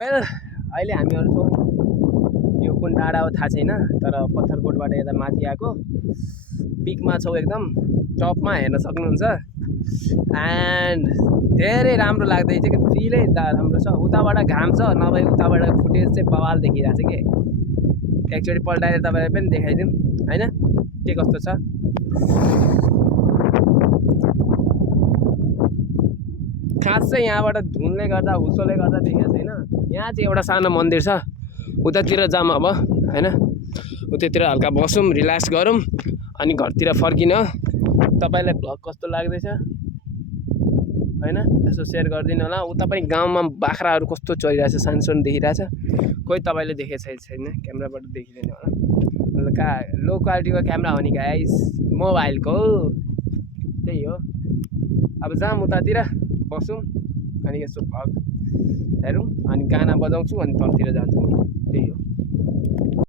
well अहिले हामीहरू छौँ यो कुन डाँडा हो थाहा छैन तर पत्थरकोटबाट यता माथि आएको पिकमा छौँ एकदम टपमा हेर्न सक्नुहुन्छ एन्ड धेरै राम्रो लाग्दैछ कि फिलै राम्रो छ उताबाट घाम छ नभए उताबाट फुटेज चाहिँ बवाल देखिरहेको छ कि एकचोटि पल्टाएर तपाईँलाई पनि देखाइदिउँ हैन के कस्तो छ खास चाहिँ यहाँबाट धुनले गर्दा हुसोले गर्दा देखेको छैन यहाँ चाहिँ एउटा सानो मन्दिर छ उतातिर जाऊँ अब हैन उतातिर हल्का बसौँ रिल्याक्स गरौँ अनि घरतिर फर्किन तपाईलाई भ्लग कस्तो लाग्दैछ हैन यसो सेयर गरिदिनु होला उता पनि गाउँमा बाख्राहरू कस्तो चरिरहेछ सानसानो देखिरहेछ कोही तपाईले देखेको छैन क्यामेराबाट देखिदैन होला लो क्वालिटीको क्यामेरा हो नि गाइस मोबाइलको त्यही हो अब जाम उतातिर बसौँ अनि यसो भ्लग हेरौँ अनि गाना बजाउँछु अनि तलतिर जान्छौँ त्यही हो